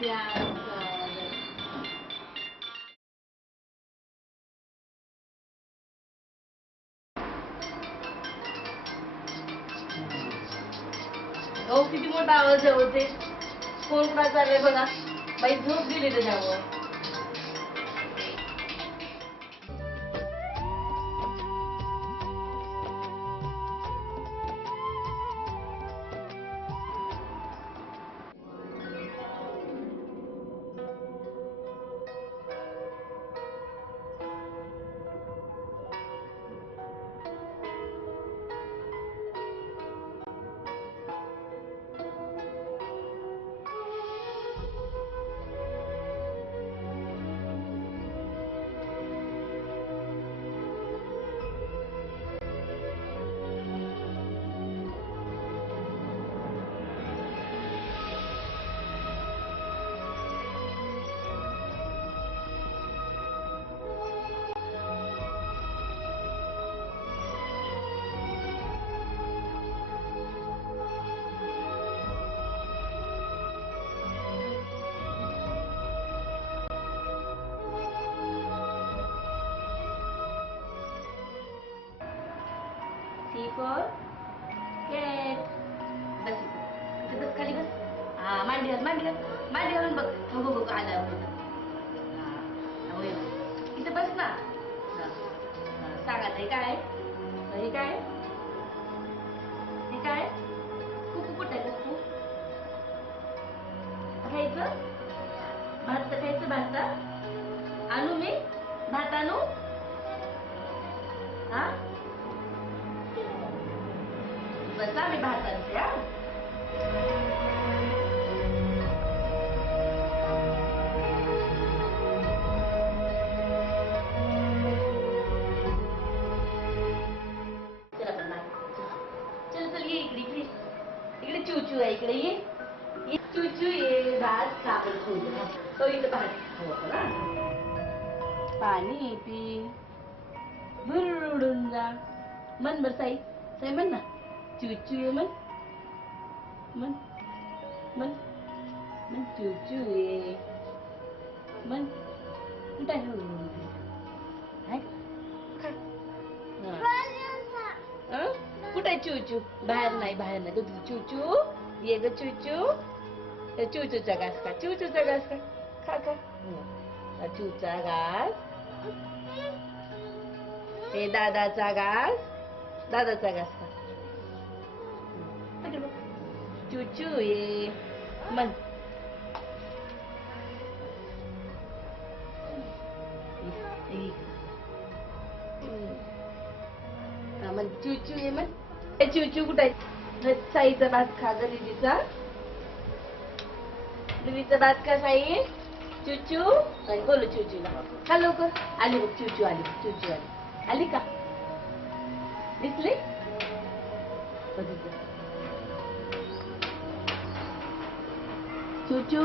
हो किती मोठा आवाज होते. कोण काय चाललंय बघा. बाई झोप दिली त्याच्यावर. C for cat. बस इथे बस खाली बस. हा मांडीवर मांडीवर मांडीवर बघ. हो हो आला हा इथे बस ना. सांगा ते काय. हे काय हे काय. कुकू कुठे आहे कुकू. खायचं भात खायचं. भात आणू मी. भात आणू. हा बसा मी भात आणते. हा चल आपण चल चल ये इकडे इकडे इकडे. चूचू आहे इकडे. ये चूचू ये. भात खा आपण खाऊ. तो इथं भात खाऊ ना. पाणी पी. बुरडून जा. मन बर साई साई म्हण ना. चूचू ये मन मन मन मन. चूचू ये मन. कुठे आहे कुठे आहे चूचू. बाहेर नाही बाहेर नाही. चूचू ये ग चूचू. चूचूचा घास खा. चूचूचा घास खा. खा खा. चूचा घास. हे दादाचा घास. दादाचा घास खा. चूचू ये मन. मन चूचू ये मन. चूचू कुठे आहे. साईचा भात खा ग. दीदीचा दीदीचा भात खा साई. चूचू बोलो चूचूला. खा लवकर. आली बघ चूचू आली. चूचू आली. आली का दिसली. चूचू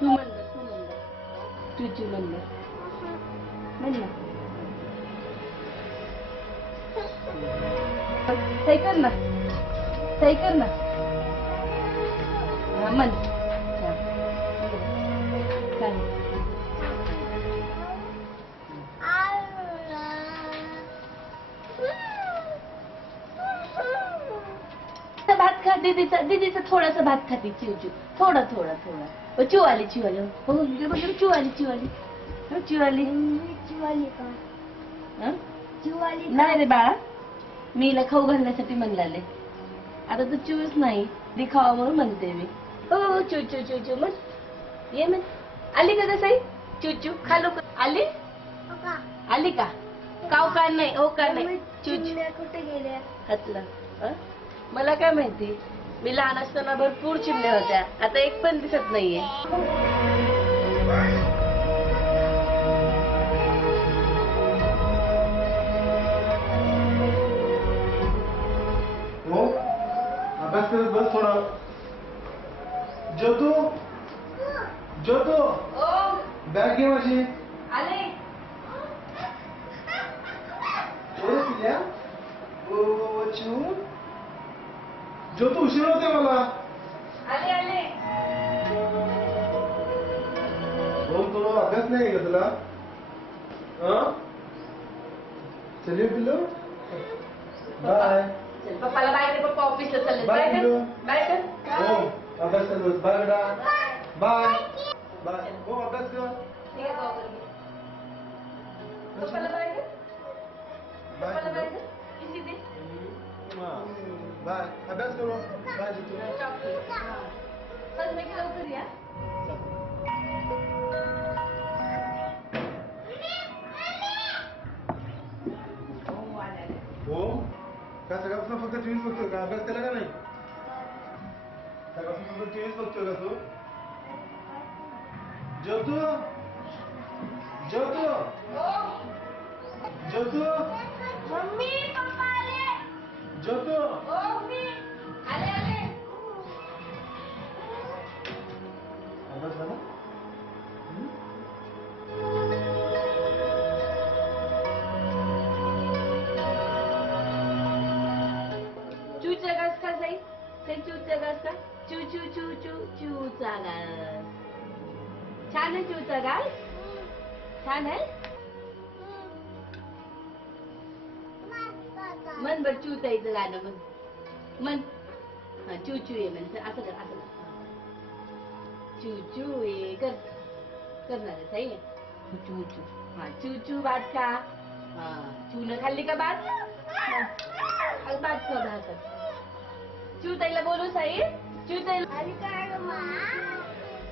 तू म्हणलं चूचू म्हणलं म्हणलं. सही कर ना. सही कर ना. मन भात खा. दीदीचा थोडासा भात खाती चिवचू. थोडा थोडा थोडा. चिव आली चिव आली. हो चिव आली चिव आली. चिव आली. चिव आली का. चिव आली नाही रे बाळा. मी हिला खाऊ घालण्यासाठी म्हणलाले. आता तू चिवच नाही दिखावा म्हणून म्हणते मी. हो चूचू चूचू म्हण. ये म्हण. आली का ग साई. चूचू खालो. आली आली का. काव का नाही. हो का नाही. चूचू कुठे गेल्या. हातला मला काय माहिती. मी लहान असताना भरपूर चिमण्या होत्या. आता एक पण दिसत नाहीये. हो अभ्यास करत बस थोडा. जेवतो बॅग घे माझी. आले. पिल्या जो तू उशीर होते मला. आले आले. तुला अभ्यास नाही का तुला? चलिए पिल्लू बाय. चल पप्पाला बाय कर. पप्पा ऑफिसला चालले. बाय बाय कर. पिल्लू. बाय कर. हो अभ्यास कर. बाय बेटा. Bye bye. हो अभ्यास कर. ठीक आहे बाबा. पप्पाला बाय कर. पप्पाला बाय कर. किसी दे. बाय. अभ्यास करो. बाय जितू. चल मी लवकर या. हो का सगळ्यापासून फक्त टीव्हीच बघतोय का? अभ्यास केला का नाही? सगळ्यापासून फक्त टीव्हीच बघतोय का तू? ज्योतू ज्योतू ज्योतू मम्मी पप्पा आले. ज्योतू ओ मम्मी आले आले. अभ्यास झाला? चूचा घास का जाई. चूचा घास का. चू चू चू चू चूचा घास. छान आहे चूचा घास. छान आहे. मन बर चूचाईचं गाणं म्हण. मन हा चू चू ये म्हण. असं कर असं कर. चू चू ये कर. करणार आहे सही आहे. चू चू. हा चू चू भात खा. हा चूनं खाल्ली का भात? भात खा भात. चू ताईला बोलू साई. चू ताईला. आली काय ग मम्मी?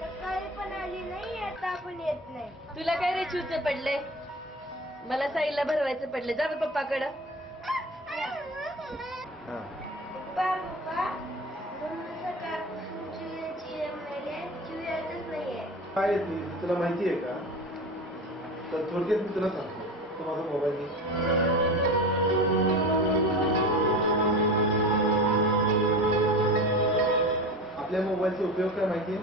सकाळी पण आली नाही, आता पण येत नाही. तुला काय रे चूचे पडले? मला साईला भरवायचं पडले. जा पप्पाकडं. पप्पा पप्पा मम्मी सकाळपासून चिवची एमएलए चिव येतच नाहीये. काय येत नाही तुला माहिती आहे का? तर थोडक्यात मी तुला सांगतो. तो माझा मोबाईल घे. आपल्या मोबाईलचा उपयोग काय माहितीये?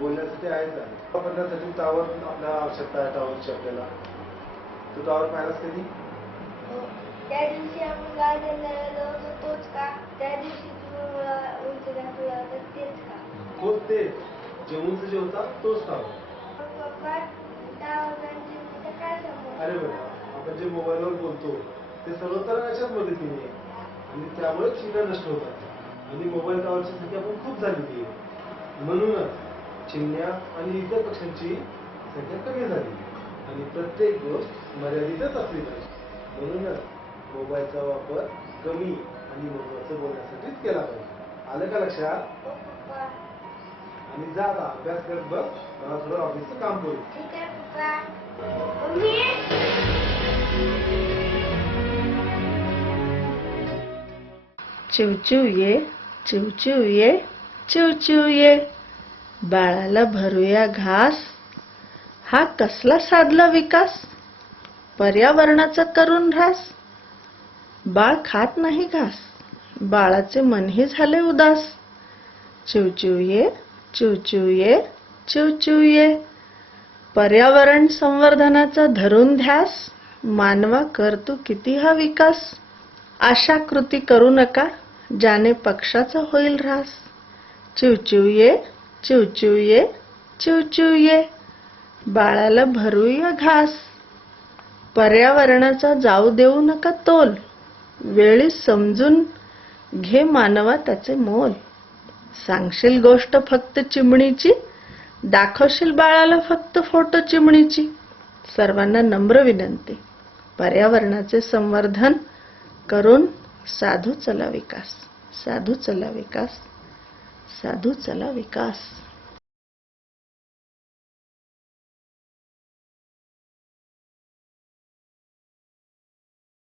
बोलण्यासाठी आहेच आहे. वापरण्यासाठी टावर आपल्याला आवश्यकता आहे. टावरची आपल्याला. तू टावर पाहिलास कधी? त्या दिवशी आपण गार्डनला गेलो होतो तोच का? त्या दिवशी तुम्ही मला उंच दाखवला होता तेच का? हो ते जे उंच जे होता तोच टावर. पप्पा टावर आणि चिमणीचा काय संबंध? अरे बेटा आपण जे मोबाईलवर बोलतो ते सर्वतराच्याच मदतीने आहे. आणि त्यामुळे चिन्ह नष्ट होतात. आणि मोबाईल टावरची संख्या पण खूप झालेली आहे. म्हणूनच चिमण्या आणि इतर पक्ष्यांची संख्या कमी झाली. आणि प्रत्येक गोष्ट मर्यादितच असली पाहिजे. म्हणूनच मोबाईलचा वापर कमी आणि महत्वाचं बोलण्यासाठीच केला पाहिजे. आलं का लक्षात? हो पप्पा. आणि जा आता अभ्यास करत बस. मला थोडं ऑफिसचं काम करू. ठीक आहे पप्पा. मम्मी चिवचिव ये चिवचिव ये चिवचिव ये. बाळाला भरूया घास. हा कसला साधला विकास. पर्यावरणाचा करून ऱ्हास. बाळ खात नाही घास. बाळाचे मनही झाले उदास. चिवचिव ये चिवचिव ये चिवचिव ये. पर्यावरण संवर्धनाचा धरून ध्यास. मानवा कर तू किती हा विकास. अशा कृती करू नका ज्याने पक्षाचा होईल ऱ्हास. चिवचिव ये चिवचिव ये चिवचिव ये. बाळाला भरूया घास. पर्यावरणाचा जाऊ देऊ नका तोल. वेळी समजून घे मानवा त्याचे मोल. सांगशील गोष्ट फक्त चिमणीची. दाखवशील बाळाला फक्त फोटो चिमणीची. सर्वांना नम्र विनंती. पर्यावरणाचे संवर्धन करून साधू चला विकास. साधू चला विकास. साधू चला विकास.